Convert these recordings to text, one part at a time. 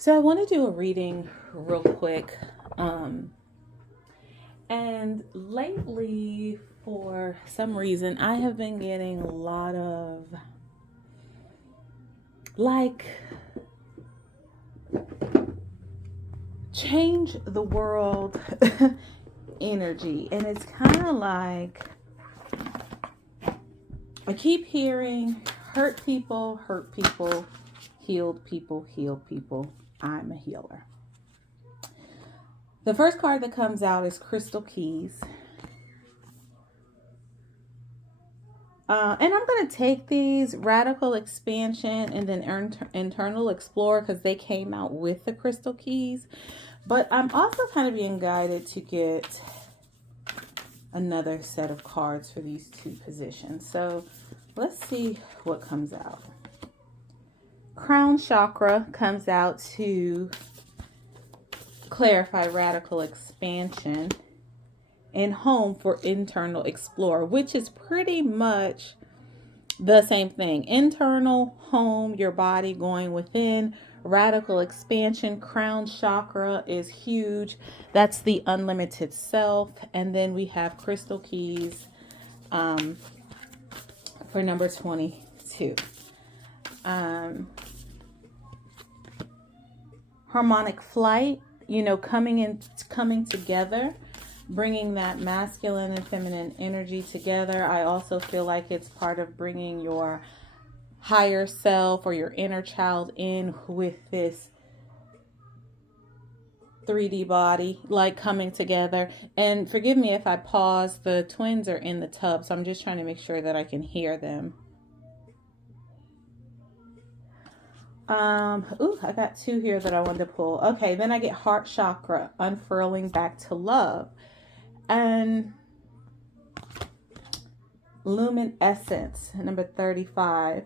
So I want to do a reading real quick. And lately, for some reason, I have been getting a lot of like change the world energy. And it's kind of like I keep hearing hurt people, healed people, healed people. I'm a healer. The first card that comes out is Crystal Keys. And I'm going to take these Radical Expansion and then Internal Explorer because they came out with the Crystal Keys. But I'm also kind of being guided to get another set of cards for these two positions. So let's see what comes out. Crown Chakra comes out to clarify Radical Expansion, and Home for Internal Explorer, which is pretty much the same thing. Internal, home, your body going within. Radical Expansion, Crown Chakra is huge. That's the unlimited self. And then we have Crystal Keys for number 22. Harmonic Flight, coming together, bringing that masculine and feminine energy together. I also feel like it's part of bringing your higher self or your inner child in with this 3D body, like coming together. And forgive me if I pause. The twins are in the tub, so I'm just trying to make sure that I can hear them. I got two here that I wanted to pull. Okay, then I get Heart Chakra, unfurling back to love. And Luminescence, number 35.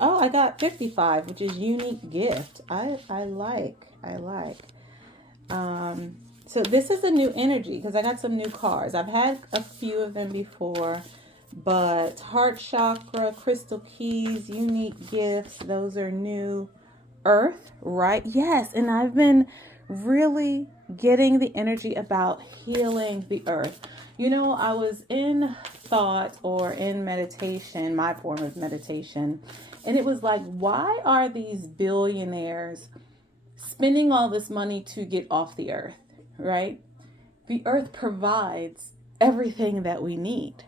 I got 55, which is unique gift. I like. So this is a new energy because I got some new cards. I've had a few of them before, but Heart Chakra, Crystal Keys, unique gifts, those are new. Earth, right? Yes, and I've been really getting the energy about healing the earth. I was in thought or in meditation, my form of meditation, and it was like, why are these billionaires spending all this money to get off the earth, right? The earth provides everything that we need.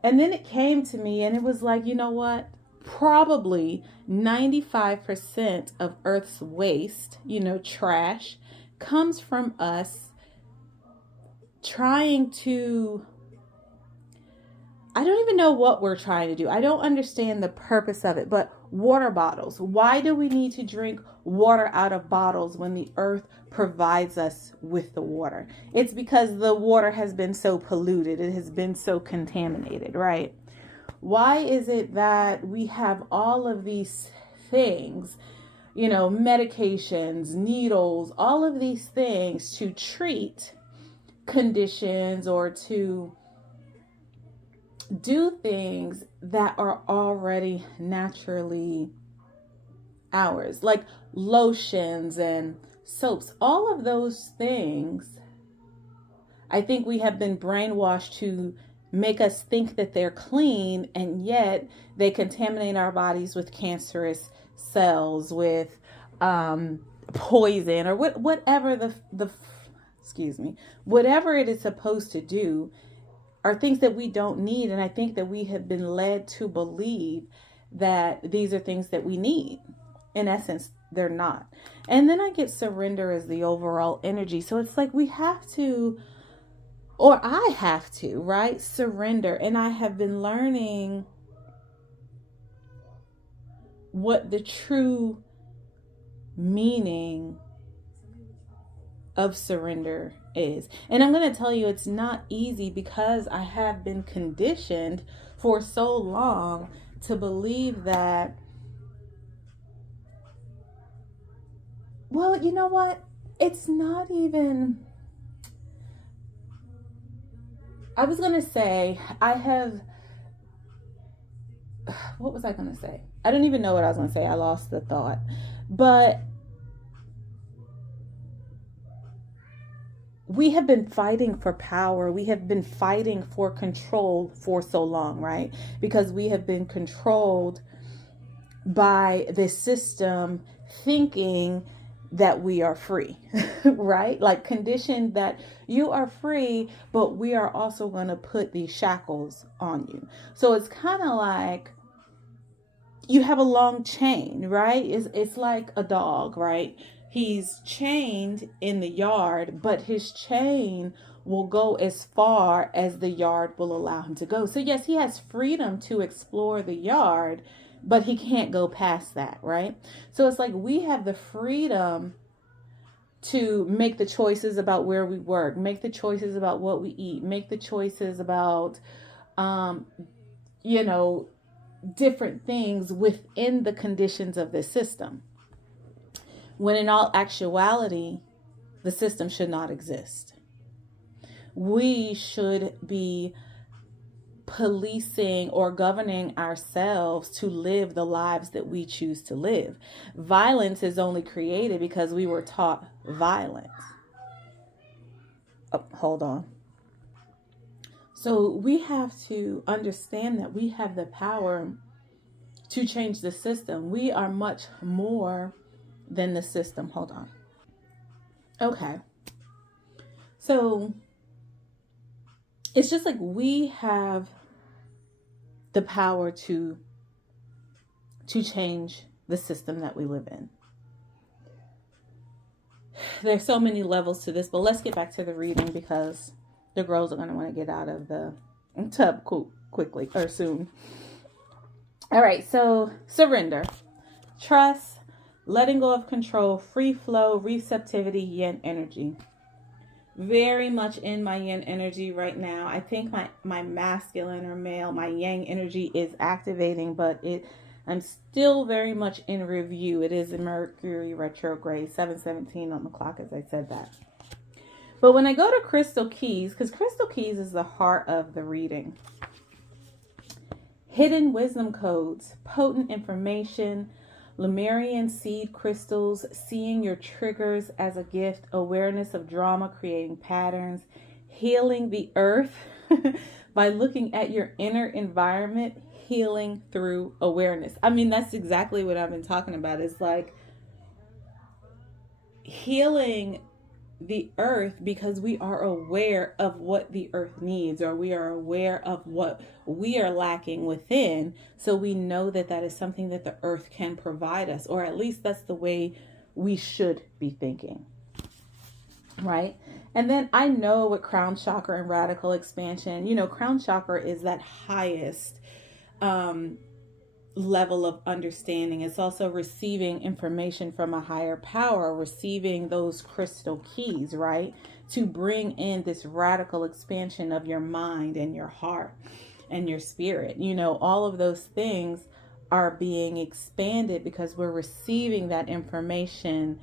And then it came to me and it was like, you know what? Probably 95% of Earth's waste, trash, comes from us trying to, I don't even know what we're trying to do. I don't understand the purpose of it, but water bottles. Why do we need to drink water out of bottles when the earth provides us with the water? It's because the water has been so polluted. It has been so contaminated, right? Why is it that we have all of these things, medications, needles, all of these things to treat conditions or to do things that are already naturally ours, like lotions and soaps, all of those things? I think we have been brainwashed to make us think that they're clean, and yet they contaminate our bodies with cancerous cells, with poison, or whatever whatever it is supposed to do, are things that we don't need. And I think that we have been led to believe that these are things that we need. In essence, they're not. And then I get surrender as the overall energy. So it's like we have to, or I have to, right? Surrender. And I have been learning what the true meaning of surrender is. And I'm going to tell you, it's not easy because I have been conditioned for so long to believe that, well, you know what? It's not even, I was going to say, I have what was I going to say? I don't even know what I was going to say. I lost the thought. But we have been fighting for power. We have been fighting for control for so long, right? Because we have been controlled by this system thinking that we are free, right? Like conditioned that you are free, but we are also going to put these shackles on you. So it's kind of like you have a long chain, right? It's like a dog, right? He's chained in the yard, but his chain will go as far as the yard will allow him to go. So yes, he has freedom to explore the yard, but he can't go past that, right? So it's like we have the freedom to make the choices about where we work, make the choices about what we eat, make the choices about, you know, different things within the conditions of this system. When in all actuality, the system should not exist. We should be policing or governing ourselves to live the lives that we choose to live. Violence is only created because we were taught violence. Oh, hold on. So we have to understand that we have the power to change the system. We are much more than the system. Hold on. Okay. So it's just like we have the power to change the system that we live in. There's so many levels to this, but let's get back to the reading because the girls are going to want to get out of the tub quickly or soon. All right, so surrender, trust, letting go of control, free flow, receptivity, yin energy. Very much in my yin energy right now. I think my masculine or male, my yang energy is activating, but I'm still very much in review. It is a Mercury retrograde, 7:17 on the clock as I said that. But when I go to Crystal Keys, because Crystal Keys is the heart of the reading. Hidden wisdom codes, potent information, Lemurian seed crystals, seeing your triggers as a gift, awareness of drama, creating patterns, healing the earth by looking at your inner environment, healing through awareness. I mean, that's exactly what I've been talking about. It's like healing the earth because we are aware of what the earth needs, or we are aware of what we are lacking within, so we know that that is something that the earth can provide us, or at least that's the way we should be thinking, right? And then I know with crown chakra and radical expansion, you know, crown chakra is that highest level of understanding. It's also receiving information from a higher power, receiving those crystal keys, right? To bring in this radical expansion of your mind and your heart and your spirit. You know, all of those things are being expanded because we're receiving that information,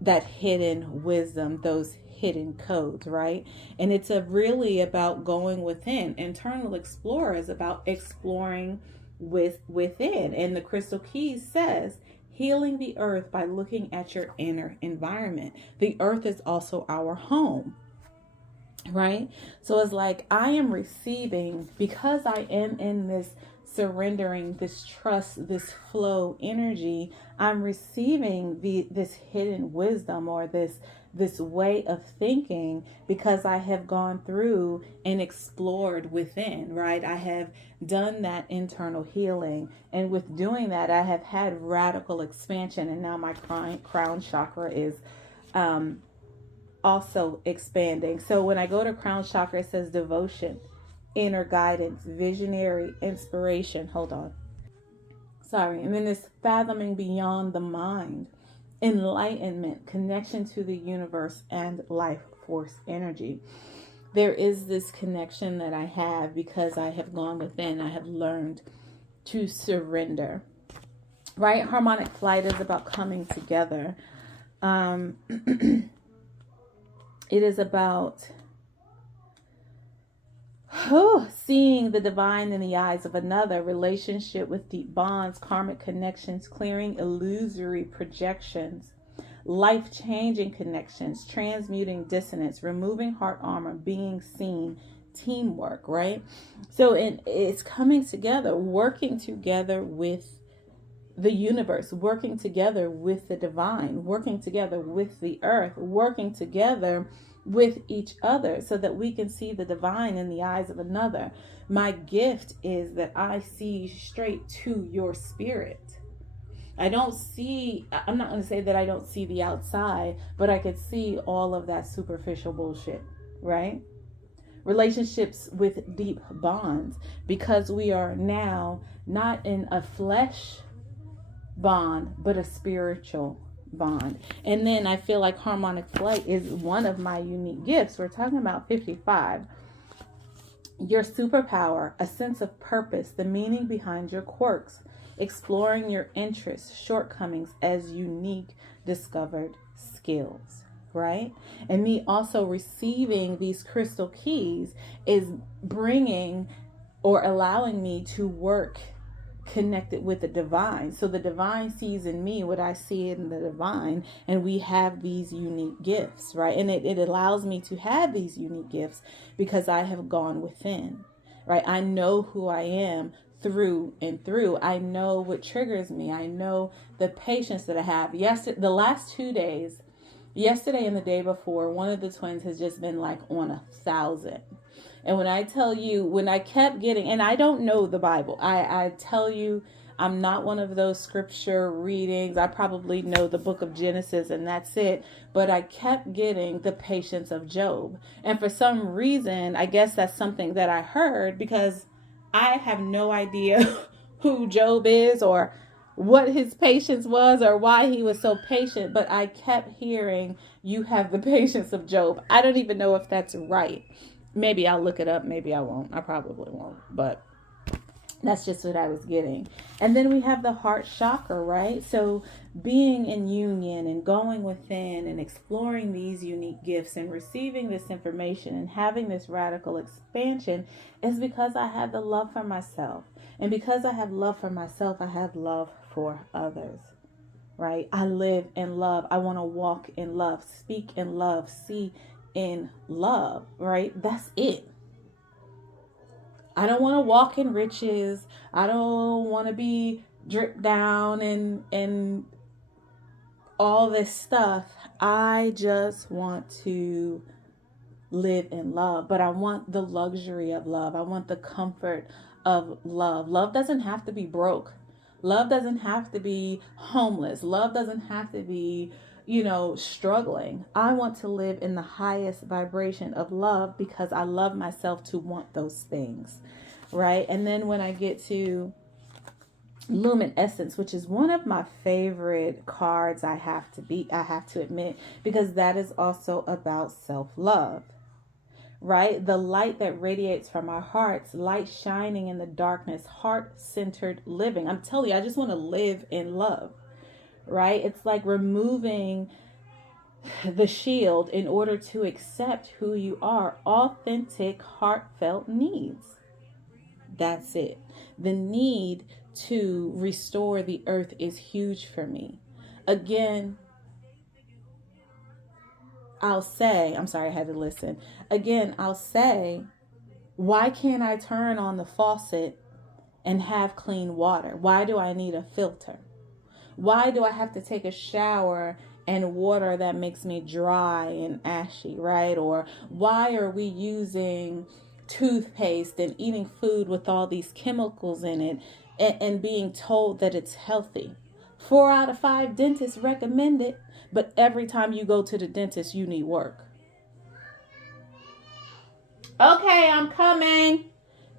that hidden wisdom, those hidden codes, right? And it's really about going within. Internal Explorer is about exploring within, and the Crystal Keys says healing the earth by looking at your inner environment. The earth is also our home, right? So it's like I am receiving, because I am in this surrendering, this trust, this flow energy, I'm receiving this hidden wisdom, or this way of thinking, because I have gone through and explored within, right? I have done that internal healing, and with doing that, I have had radical expansion, and now my crown chakra is also expanding. So when I go to crown chakra, it says devotion, inner guidance, visionary, inspiration. Hold on. Sorry. And then it's fathoming beyond the mind, enlightenment, connection to the universe, and life force energy. There is this connection that I have because I have gone within. I have learned to surrender, right? Harmonic flight is about coming together. It is about Seeing the divine in the eyes of another, relationship with deep bonds, karmic connections, clearing illusory projections, life-changing connections, transmuting dissonance, removing heart armor, being seen, teamwork, right? So it's coming together, working together with the universe, working together with the divine, working together with the earth, working together with each other so that we can see the divine in the eyes of another. My gift is that I see straight to your spirit. I'm not going to say that I don't see the outside, but I could see all of that superficial bullshit, right? Relationships with deep bonds, because we are now not in a flesh bond, but a spiritual bond. And then I feel like harmonic flight is one of my unique gifts. We're talking about 55. Your superpower, a sense of purpose, the meaning behind your quirks, exploring your interests, shortcomings as unique discovered skills, right? And me also receiving these crystal keys is bringing or allowing me to work connected with the divine. So the divine sees in me what I see in the divine, and we have these unique gifts, right? And it allows me to have these unique gifts because I have gone within, right? I know who I am through and through. I know what triggers me. I know the patience that I have. The last 2 days, yesterday and the day before, one of the twins has just been like on 1,000. And when I tell you, when I kept getting, and I don't know the Bible, I tell you, I'm not one of those scripture readings. I probably know the book of Genesis and that's it. But I kept getting the patience of Job. And for some reason, I guess that's something that I heard, because I have no idea who Job is or what his patience was or why he was so patient. But I kept hearing, you have the patience of Job. I don't even know if that's right. Maybe I'll look it up. Maybe I won't. I probably won't. But that's just what I was getting. And then we have the heart chakra, right? So being in union and going within and exploring these unique gifts and receiving this information and having this radical expansion is because I have the love for myself. And because I have love for myself, I have love for others, right? I live in love. I want to walk in love, speak in love, see in love, right? That's it. I don't want to walk in riches. I don't want to be dripped down and all this stuff. I just want to live in love, but I want the luxury of love. I want the comfort of love. Love doesn't have to be broke. Love doesn't have to be homeless. Love doesn't have to be, struggling. I want to live in the highest vibration of love because I love myself to want those things, right? And then when I get to Lumen Essence, which is one of my favorite cards, I have to admit, because that is also about self-love, right? The light that radiates from our hearts, light shining in the darkness, heart-centered living. I'm telling you, I just want to live in love. Right? It's like removing the shield in order to accept who you are. Authentic, heartfelt needs. That's it. The need to restore the earth is huge for me. Again, I'll say, why can't I turn on the faucet and have clean water? Why do I need a filter? Why do I have to take a shower and water that makes me dry and ashy, right? Or why are we using toothpaste and eating food with all these chemicals in it and being told that it's healthy? 4 out of 5 dentists recommend it, but every time you go to the dentist, you need work. Okay, I'm coming.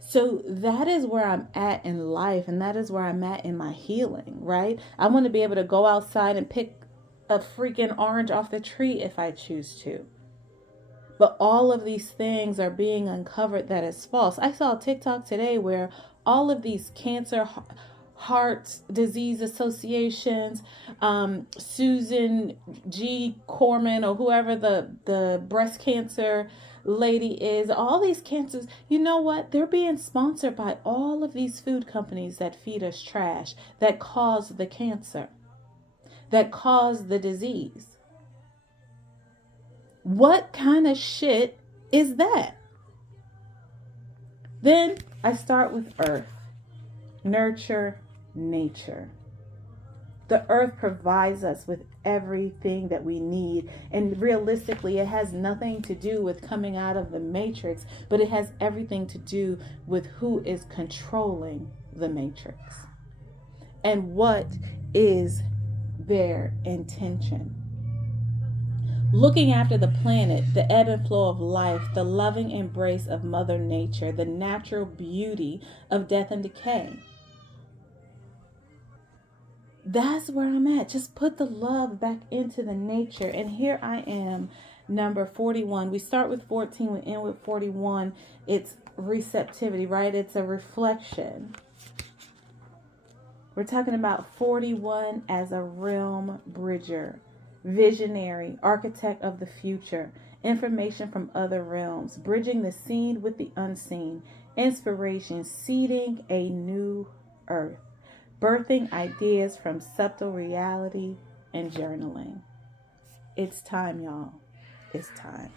So that is where I'm at in life, and that is where I'm at in my healing, right? I want to be able to go outside and pick a freaking orange off the tree if I choose to. But all of these things are being uncovered that is false. I saw a TikTok today where all of these cancer, heart disease associations, Susan G. Komen or whoever the breast cancer lady is. All these cancers, you know what? They're being sponsored by all of these food companies that feed us trash, that cause the cancer, that cause the disease. What kind of shit is that? Then I start with earth, nurture, nature. The earth provides us with everything that we need. And realistically, it has nothing to do with coming out of the matrix, but it has everything to do with who is controlling the matrix and what is their intention. Looking after the planet, the ebb and flow of life, the loving embrace of Mother Nature, the natural beauty of death and decay. That's where I'm at. Just put the love back into the nature. And here I am, number 41. We start with 14, we end with 41. It's receptivity, right? It's a reflection. We're talking about 41 as a realm bridger, visionary, architect of the future, information from other realms, bridging the seen with the unseen, inspiration, seeding a new earth, birthing ideas from subtle reality and journaling. It's time, y'all. It's time.